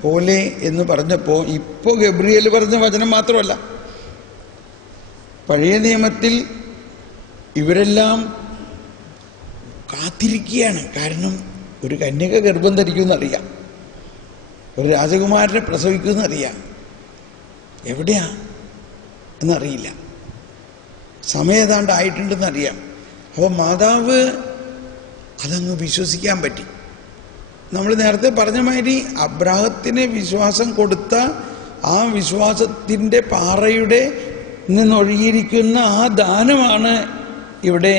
പോലെ എന്ന് പറഞ്ഞപ്പോൾ ഇപ്പോൾ ഗബ്രിയേൽ പറഞ്ഞ വചനം മാത്രമല്ല, പഴയ നിയമത്തിൽ ഇവരെല്ലാം കാത്തിരിക്കുകയാണ്. കാരണം ഒരു കന്യക ഗർഭം ധരിക്കുമെന്നറിയാം, ഒരു രാജകുമാരനെ പ്രസവിക്കുമെന്നറിയാം, എവിടെയാ എന്നറിയില്ല, സമയം ഏതാണ്ട് ആയിട്ടുണ്ടെന്നറിയാം. അപ്പോൾ മാതാവ് അതങ്ങ് വിശ്വസിക്കാൻ പറ്റി. നമ്മൾ നേരത്തെ പറഞ്ഞ മാതിരി അബ്രാഹത്തിന് വിശ്വാസം കൊടുത്ത ആ വിശ്വാസത്തിൻ്റെ പാറയുടെ നിന്നൊഴുകിയിരിക്കുന്ന ആ ദാനമാണ് ഇവിടെ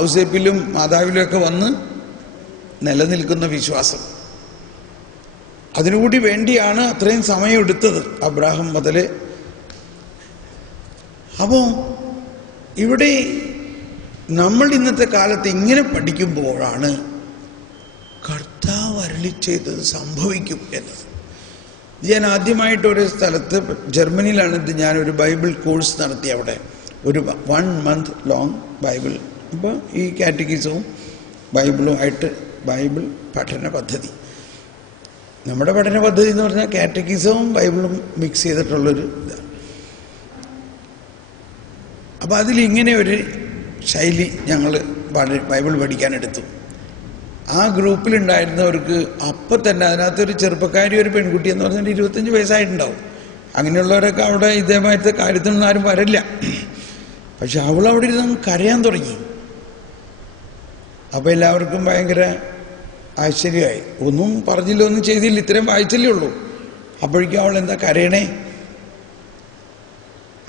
ഔസേപ്പിലും മാതാവിലും ഒക്കെ വന്ന് നിലനിൽക്കുന്ന വിശ്വാസം. അതിനുകൂടി വേണ്ടിയാണ് അത്രയും സമയമെടുത്തത് അബ്രാഹാം മുതൽ. അപ്പോൾ ഇവിടെ നമ്മൾ ഇന്നത്തെ കാലത്ത് ഇങ്ങനെ പഠിക്കുമ്പോഴാണ് കർത്താവ് അരുളി ചെയ്തത് സംഭവിക്കും എന്നത്. ഞാൻ ആദ്യമായിട്ടൊരു സ്ഥലത്ത്, ജർമ്മനിയിലാണ് ഇത്, ഞാനൊരു ബൈബിൾ കോഴ്സ് നടത്തി. അവിടെ ഒരു 1 month ലോങ് ബൈബിൾ. അപ്പോൾ ഈ കാറ്റഗിസവും ബൈബിളുമായിട്ട് ബൈബിൾ പഠന പദ്ധതി. നമ്മുടെ പഠന പദ്ധതി എന്ന് പറഞ്ഞാൽ കാറ്റഗിസവും ബൈബിളും മിക്സ് ചെയ്തിട്ടുള്ളൊരു ഇതാണ്. അപ്പോൾ അതിലിങ്ങനെ ഒരു ശൈലി ഞങ്ങൾ ബൈബിൾ പഠിക്കാനെടുത്തു. ആ ഗ്രൂപ്പിലുണ്ടായിരുന്നവർക്ക് അപ്പം തന്നെ അതിനകത്തൊരു ചെറുപ്പക്കാരി, ഒരു പെൺകുട്ടി എന്ന് പറഞ്ഞാൽ 25 വയസ്സായിട്ടുണ്ടാവും. അങ്ങനെയുള്ളവരൊക്കെ അവിടെ ഇതേമാതിരത്തെ കാര്യത്തിനൊന്നും ആരും വരില്ല. പക്ഷെ അവളവിടെ ഇരുന്ന് കരയാൻ തുടങ്ങി. അപ്പോൾ എല്ലാവർക്കും ഭയങ്കര ആശ്ചര്യമായി. ഒന്നും പറഞ്ഞില്ല, ഒന്നും ചെയ്തില്ല, ഇത്രയും വായിച്ചല്ലേ ഉള്ളൂ. അപ്പോഴേക്കും അവൾ എന്താ കരയണേ?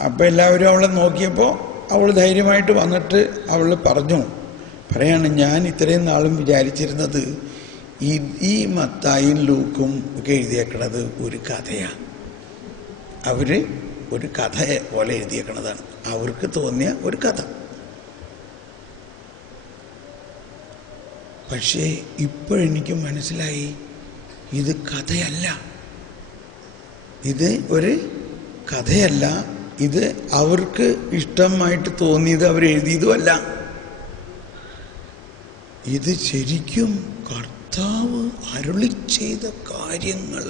അപ്പം എല്ലാവരും അവളെ നോക്കിയപ്പോൾ അവൾ ധൈര്യമായിട്ട് വന്നിട്ട് അവൾ പറയാണ്, ഞാൻ ഇത്രയും നാളും വിചാരിച്ചിരുന്നത് ഈ മത്തായും ലൂക്കും ഒക്കെ എഴുതിയേക്കണത് ഒരു കഥയാണ്. അവർ ഒരു കഥ പോലെ എഴുതിയേക്കണതാണ്, അവർക്ക് തോന്നിയ ഒരു കഥ. പക്ഷേ ഇപ്പോഴെനിക്ക് മനസ്സിലായി, ഇത് കഥയല്ല, ഇത് ഒരു കഥയല്ല, ഇത് അവർക്ക് ഇഷ്ടമായിട്ട് തോന്നിയത് അവരെഴുതിയതുമല്ല. ഇത് ശരിക്കും കർത്താവ് അരുളി ചെയ്ത കാര്യങ്ങൾ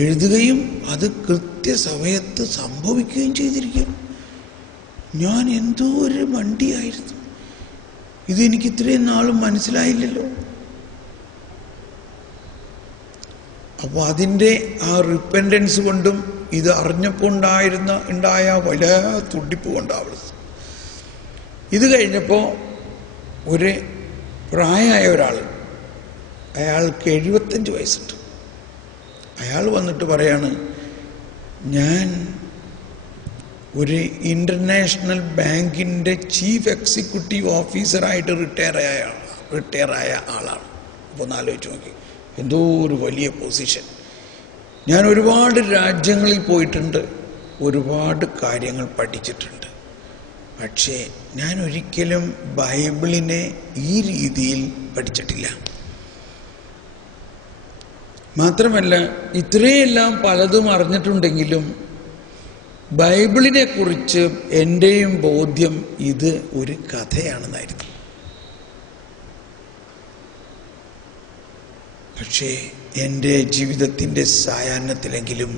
എഴുതുകയും അത് കൃത്യസമയത്ത് സംഭവിക്കുകയും ചെയ്തിരിക്കും. ഞാൻ എന്തോ ഒരു വണ്ടിയായിരുന്നു, ഇതെനിക്ക് ഇത്രയും നാളും മനസ്സിലായില്ലല്ലോ. അപ്പോൾ അതിൻ്റെ ആ റിപ്പൻറ്റൻസ് കൊണ്ടും ഇത് അറിഞ്ഞപ്പോൾ ഉണ്ടായ വലിയ തുടിപ്പ് കൊണ്ടാവുന്നത്. ഇത് കഴിഞ്ഞപ്പോൾ ഒരു പ്രായമായ ഒരാൾ, അയാൾക്ക് 75 വയസ്സുണ്ട്. അയാൾ വന്നിട്ട് പറയാണ്, ഞാൻ ഒരു ഇൻ്റർനാഷണൽ ബാങ്കിൻ്റെ ചീഫ് എക്സിക്യൂട്ടീവ് ഓഫീസറായിട്ട് റിട്ടയർ ആയ ആളാണ്. അപ്പോൾ ഒന്ന് ആലോചിച്ച് നോക്കി, എന്തോ ഒരു വലിയ പൊസിഷൻ. ഞാൻ ഒരുപാട് രാജ്യങ്ങളിൽ പോയിട്ടുണ്ട്, ഒരുപാട് കാര്യങ്ങൾ പഠിച്ചിട്ടുണ്ട്. പക്ഷേ ഞാൻ ഒരിക്കലും ബൈബിളിനെ ഈ രീതിയിൽ പഠിച്ചിട്ടില്ല. മാത്രമല്ല ഇത്രയെല്ലാം പലതും അറിഞ്ഞിട്ടുണ്ടെങ്കിലും ബൈബിളിനെ കുറിച്ച് എൻ്റെയും ബോധ്യം ഇത് ഒരു കഥയാണെന്നായിരുന്നു. പക്ഷേ എൻ്റെ ജീവിതത്തിൻ്റെ സായാഹ്നത്തിലെങ്കിലും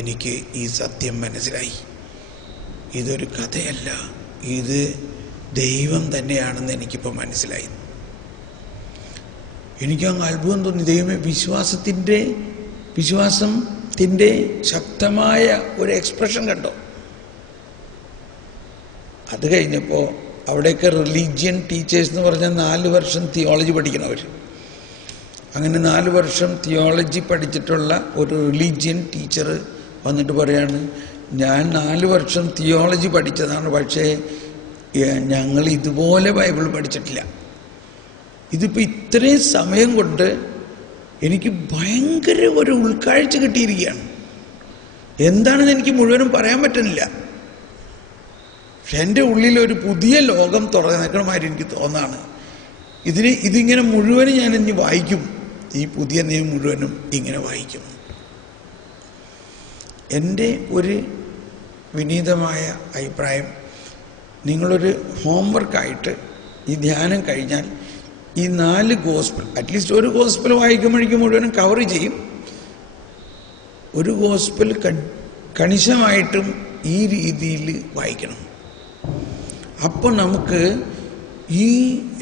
എനിക്ക് ഈ സത്യം മനസ്സിലായി, ഇതൊരു കഥയല്ല, ഇത് ദൈവം തന്നെയാണെന്ന് എനിക്കിപ്പോൾ മനസ്സിലായി. എനിക്കങ്ങ് അത്ഭുതം തോന്നി. ദൈവമേ, വിശ്വാസത്തിൻ്റെ ശക്തമായ ഒരു എക്സ്പ്രഷൻ കണ്ടോ. അത് കഴിഞ്ഞപ്പോൾ അവിടെയൊക്കെ റിലീജിയൻ ടീച്ചേഴ്സ് എന്ന് പറഞ്ഞാൽ 4 വർഷം തിയോളജി പഠിക്കണവർ. അങ്ങനെ 4 വർഷം തിയോളജി പഠിച്ചിട്ടുള്ള ഒരു റിലീജിയൻ ടീച്ചർ വന്നിട്ട് പറയാണ്, ഞാൻ 4 വർഷം തിയോളജി പഠിച്ചതാണ്, പക്ഷേ ഞങ്ങൾ ഇതുപോലെ ബൈബിൾ പഠിച്ചിട്ടില്ല. ഇതിപ്പോൾ ഇത്രയും സമയം കൊണ്ട് എനിക്ക് ഭയങ്കര ഒരു ഉൾക്കാഴ്ച കിട്ടിയിരിക്കുകയാണ്. എന്താണെന്ന് എനിക്ക് മുഴുവനും പറയാൻ പറ്റുന്നില്ല. പക്ഷെ എൻ്റെ ഉള്ളിൽ ഒരു പുതിയ ലോകം തുറന്നേക്കണമാതിരി എനിക്ക് തോന്നാണ്. ഇതിങ്ങനെ മുഴുവനും ഞാൻ ഇനി വായിക്കും, ഈ പുതിയ നിയമം മുഴുവനും ഇങ്ങനെ വായിക്കും. എൻ്റെ ഒരു വിനീതമായ അഭിപ്രായം, നിങ്ങളൊരു ഹോംവർക്കായിട്ട് ഈ ധ്യാനം കഴിഞ്ഞാൽ ഈ 4 ഗോസ്പൽ, അറ്റ്ലീസ്റ്റ് ഒരു ഗോസ്പൽ വായിക്കുമ്പോഴേക്കും മുഴുവനും കവർ ചെയ്യും. ഒരു ഗോസ്പൽ കണിശമായിട്ടും ഈ രീതിയിൽ വായിക്കണം. അപ്പോൾ നമുക്ക് ഈ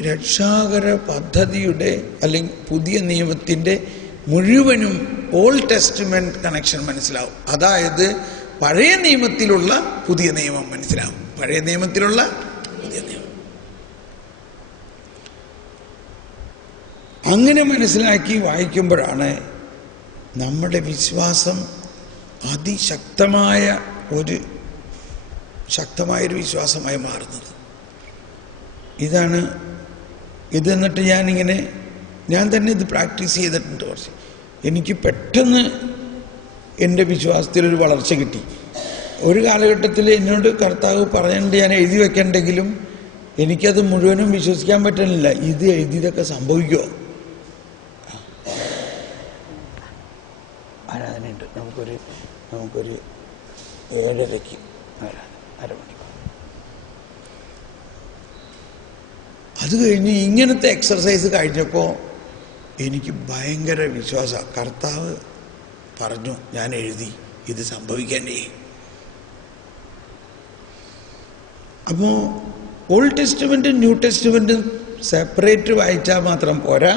രക്ഷാകര പദ്ധതിയുടെ അല്ലെങ്കിൽ പുതിയ നിയമത്തിൻ്റെ മുഴുവനും ഓൾഡ് ടെസ്റ്റ്മെൻറ്റ് കണക്ഷൻ മനസ്സിലാവും. അതായത് പഴയ നിയമത്തിലുള്ള പുതിയ നിയമം മനസ്സിലാവും. പഴയ നിയമത്തിലുള്ള പുതിയ നിയമം അങ്ങനെ മനസ്സിലാക്കി വായിക്കുമ്പോഴാണ് നമ്മുടെ വിശ്വാസം അതിശക്തമായൊരു വിശ്വാസമായി മാറുന്നത്. ഇതെന്നിട്ട് ഞാൻ തന്നെ ഇത് പ്രാക്ടീസ് ചെയ്തിട്ടുണ്ട്. കുറച്ച് എനിക്ക് പെട്ടെന്ന് എൻ്റെ വിശ്വാസത്തിലൊരു വളർച്ച കിട്ടി. ഒരു കാലഘട്ടത്തിൽ എന്നോട് കർത്താവ് പറഞ്ഞിട്ട് ഞാൻ എഴുതി വെക്കണ്ടെങ്കിലും എനിക്കത് മുഴുവനും വിശ്വസിക്കാൻ പറ്റുന്നില്ല. ഇത് എഴുതിയതൊക്കെ സംഭവിക്കുമോ? ആരാധനയുണ്ട്. നമുക്കൊരു 7:30 അരമണിക്കൂർ. അത് കഴിഞ്ഞ് ഇങ്ങനത്തെ എക്സർസൈസ് കഴിഞ്ഞപ്പോൾ എനിക്ക് ഭയങ്കര വിശ്വാസം. കർത്താവ് പറഞ്ഞു, ഞാൻ എഴുതി, ഇത് സംഭവിക്കാനേ. അപ്പോൾ ഓൾഡ് ടെസ്റ്റ്മെൻറ്റും ന്യൂ ടെസ്റ്റ്മെൻറ്റും സെപ്പറേറ്റ് വായിച്ചാൽ മാത്രം പോരാ,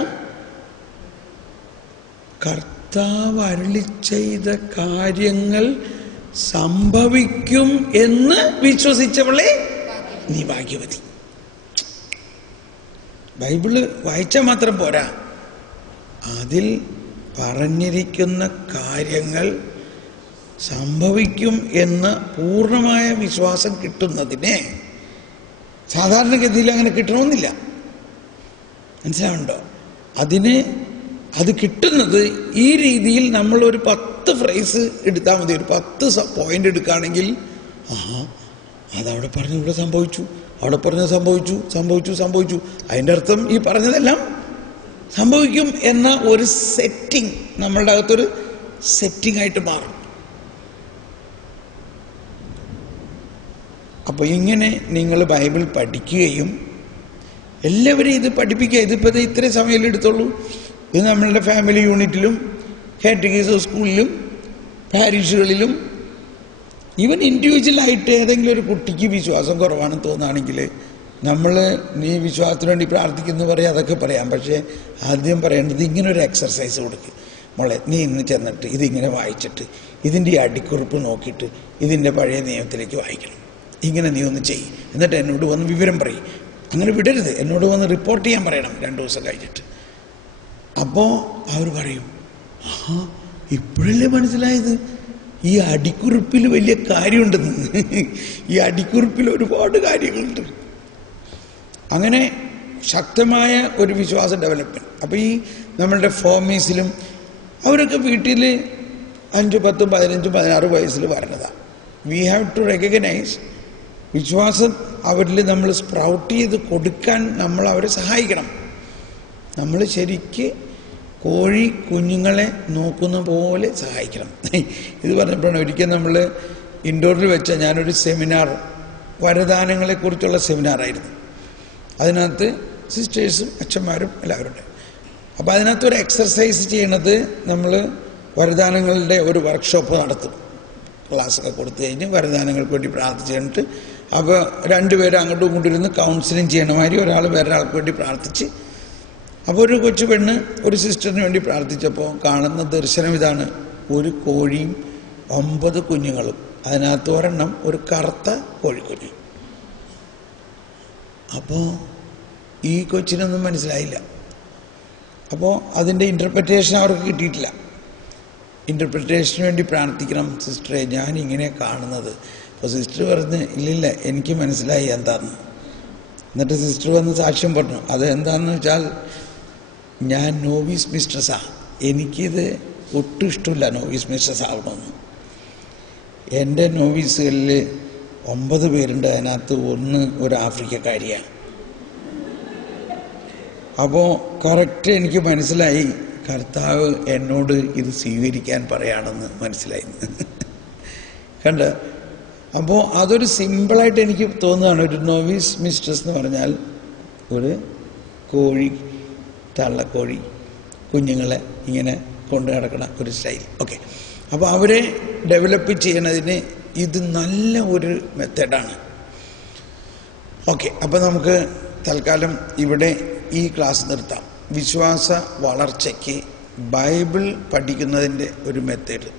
കർത്താവ് അരുളി ചെയ്ത കാര്യങ്ങൾ സംഭവിക്കും എന്ന് വിശ്വസിച്ചവളെ നീ ഭാഗ്യവതി. ബൈബിള് വായിച്ചാൽ മാത്രം പോരാ, അതിൽ പറഞ്ഞിരിക്കുന്ന കാര്യങ്ങൾ സംഭവിക്കും എന്ന പൂർണ്ണമായ വിശ്വാസം കിട്ടുന്നതിനെ സാധാരണഗതിയിൽ അങ്ങനെ കിട്ടണമെന്നില്ല. മനസ്സിലാവുണ്ടോ? അത് കിട്ടുന്നത് ഈ രീതിയിൽ നമ്മളൊരു 10 ഫ്രേസ് എടുത്താൽ മതി. ഒരു 10 പോയിന്റ് എടുക്കുകയാണെങ്കിൽ, അതവിടെ പറഞ്ഞു, ഇവിടെ സംഭവിച്ചു, അവിടെ പറഞ്ഞത് സംഭവിച്ചു. അതിൻ്റെ അർത്ഥം ഈ പറഞ്ഞതെല്ലാം സംഭവിക്കും എന്ന ഒരു സെറ്റിംഗ് നമ്മളുടെ അകത്തൊരു സെറ്റിംഗ് ആയിട്ട് മാറും. അപ്പോൾ ഇങ്ങനെ നിങ്ങൾ ബൈബിൾ പഠിക്കുകയും എല്ലാവരെയും ഇത് പഠിപ്പിക്കുക. ഇതിപ്പോൾ ഇത്രയും സമയം എടുത്തുള്ളൂ. ഇത് നമ്മളുടെ ഫാമിലി യൂണിറ്റിലും കാറ്റഗീസ് സ്കൂളിലും പാരിഷുകളിലും ഈവൻ ഇൻഡിവിജ്വലായിട്ട് ഏതെങ്കിലും ഒരു കുട്ടിക്ക് വിശ്വാസം കുറവാണെന്ന് തോന്നുകയാണെങ്കിൽ നീ വിശ്വാസത്തിന് വേണ്ടി പ്രാർത്ഥിക്കുന്നു പറയാം, അതൊക്കെ പറയാം. പക്ഷേ ആദ്യം പറയേണ്ടത് ഇങ്ങനൊരു എക്സർസൈസ് കൊടുക്കുക. മോളെ, നീ ഇന്ന് ചെന്നിട്ട് ഇതിങ്ങനെ വായിച്ചിട്ട് ഇതിൻ്റെ ഈ അടിക്കുറിപ്പ് നോക്കിയിട്ട് ഇതിൻ്റെ പഴയ നിയമത്തിലേക്ക് വായിക്കണം. ഇങ്ങനെ നീ ഒന്ന് ചെയ്യ്, എന്നിട്ട് എന്നോട് വന്ന് വിവരം പറയും. അങ്ങനെ വിടരുത്, എന്നോട് വന്ന് റിപ്പോർട്ട് ചെയ്യാൻ പറയണം 2 ദിവസം കഴിഞ്ഞിട്ട്. അപ്പോൾ അവർ പറയും, ഇപ്പോഴല്ലേ മനസ്സിലായത് ഈ അടിക്കുറിപ്പിൽ വലിയ കാര്യമുണ്ടെന്ന്. ഈ അടിക്കുറിപ്പിൽ ഒരുപാട് കാര്യങ്ങളുണ്ട്. അങ്ങനെ ശക്തമായ ഒരു വിശ്വാസ ഡെവലപ്മെൻറ്റ്. അപ്പോൾ ഈ നമ്മളുടെ ഫോമീസിലും അവരൊക്കെ വീട്ടിൽ 5, 10, 15, 16 വയസ്സിൽ പറഞ്ഞതാണ്. വി ഹാവ് ടു റെക്കഗ്നൈസ് വിശ്വാസം അവരിൽ നമ്മൾ സ്പ്രൗട്ട് ചെയ്ത് കൊടുക്കാൻ നമ്മൾ അവരെ സഹായിക്കണം. നമ്മൾ ശരിക്ക് കോഴി കുഞ്ഞുങ്ങളെ നോക്കുന്ന പോലെ സഹായിക്കണം. ഇത് പറഞ്ഞപ്പോഴാണ് ഒരിക്കൽ നമ്മൾ ഇൻഡോറിൽ വെച്ച ഞാനൊരു സെമിനാർ, വരദാനങ്ങളെക്കുറിച്ചുള്ള സെമിനാറായിരുന്നു. അതിനകത്ത് സിസ്റ്റേഴ്സും അച്ഛന്മാരും എല്ലാവരും ഉണ്ട്. അപ്പോൾ അതിനകത്തൊരു എക്സർസൈസ് ചെയ്യണത്, നമ്മൾ വരദാനങ്ങളുടെ ഒരു വർക്ക്ഷോപ്പ് നടത്തും. ക്ലാസ്സൊക്കെ കൊടുത്തു കഴിഞ്ഞ് വരദാനങ്ങൾക്ക് വേണ്ടി പ്രാർത്ഥിച്ച് കഴിഞ്ഞിട്ട്, അപ്പോൾ 2 പേര് അങ്ങോട്ടും ഇങ്ങോട്ടും ഇരുന്ന് കൗൺസിലിംഗ് ചെയ്യണ മാതിരി ഒരാൾ വേറൊരാൾക്ക് വേണ്ടി പ്രാർത്ഥിച്ച്. അപ്പോൾ ഒരു കൊച്ചു പെണ്ണ് ഒരു സിസ്റ്ററിന് വേണ്ടി പ്രാർത്ഥിച്ചപ്പോൾ കാണുന്ന ദർശനം ഇതാണ്: ഒരു കോഴിയും 9 കുഞ്ഞുങ്ങളും, അതിനകത്ത് ഒരെണ്ണം ഒരു കറുത്ത കോഴിക്കുഞ്ഞ്. അപ്പോൾ ഈ കൊച്ചിനൊന്നും മനസ്സിലായില്ല. അപ്പോൾ അതിൻ്റെ ഇൻ്റർപ്രിറ്റേഷൻ അവർക്ക് കിട്ടിയിട്ടില്ല. ഇൻ്റർപ്രിറ്റേഷന് വേണ്ടി പ്രാർത്ഥിക്കണം സിസ്റ്ററെ, ഞാൻ ഇങ്ങനെ കാണുന്നത്. അപ്പോൾ സിസ്റ്റർ പറഞ്ഞ്, ഇല്ലില്ല, എനിക്ക് മനസ്സിലായി എന്താന്ന്. എന്നിട്ട് സിസ്റ്റർ വന്ന് സാക്ഷ്യം പറഞ്ഞു. അത് എന്താണെന്ന് വെച്ചാൽ, ഞാൻ നോവീസ് മിസ്ട്രസ്സാണ്, എനിക്കിത് ഒട്ടും ഇഷ്ടമില്ല നോവീസ് മിസ്ട്രസ് ആവണമെന്ന്. എൻ്റെ നോവീസുകളിൽ 9 പേരുണ്ട്, അതിനകത്ത് ഒരു ആഫ്രിക്കക്കാരിയാണ്. അപ്പോൾ കറക്റ്റ് എനിക്ക് മനസ്സിലായി, കർത്താവ് എന്നോട് ഇത് സ്വീകരിക്കാൻ പറയാണെന്ന് മനസ്സിലായി. കണ്ട? അപ്പോൾ അതൊരു സിമ്പിളായിട്ട് എനിക്ക് തോന്നുകയാണ്. ഒരു നോവീസ് മിസ്ട്രസ് എന്ന് പറഞ്ഞാൽ ഒരു കോഴി, തള്ളക്കോഴി കുഞ്ഞുങ്ങളെ ഇങ്ങനെ കൊണ്ടു നടക്കണ ഒരു സ്റ്റൈൽ. ഓക്കെ, അപ്പോൾ അവരെ ഡെവലപ്പ് ചെയ്യണതിന് ഇത് നല്ല ഒരു മെത്തേഡാണ്. ഓക്കെ, അപ്പോൾ നമുക്ക് തൽക്കാലം ഇവിടെ ഈ ക്ലാസ് നിർത്താം. വിശ്വാസ വളർച്ചയ്ക്ക് ബൈബിൾ പഠിക്കുന്നതിൻ്റെ ഒരു മെത്തേഡ്.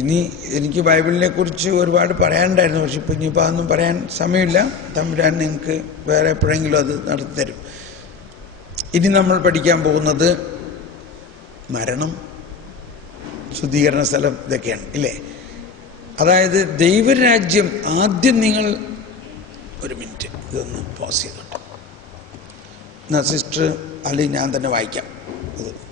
ഇനി എനിക്ക് ബൈബിളിനെ കുറിച്ച് ഒരുപാട് പറയാനുണ്ടായിരുന്നു, പക്ഷെ ഇനിയിപ്പോൾ അതൊന്നും പറയാൻ സമയമില്ല. തമ്പുരാൻ നിങ്ങൾക്ക് വേറെ എപ്പോഴെങ്കിലും അത് നടത്തിത്തരും. ഇനി നമ്മൾ പഠിക്കാൻ പോകുന്നത് മരണം, ശുദ്ധീകരണ സ്ഥലം ഇതൊക്കെയാണ് ഇല്ലേ. അതായത് ദൈവരാജ്യം ആദ്യം നിങ്ങൾ ഒരു മിനിറ്റ് ഇതൊന്ന് പോസ് ചെയ്തോട്ടെ. സിസ്റ്റർ അല്ലെങ്കിൽ ഞാൻ തന്നെ വായിക്കാം അത്.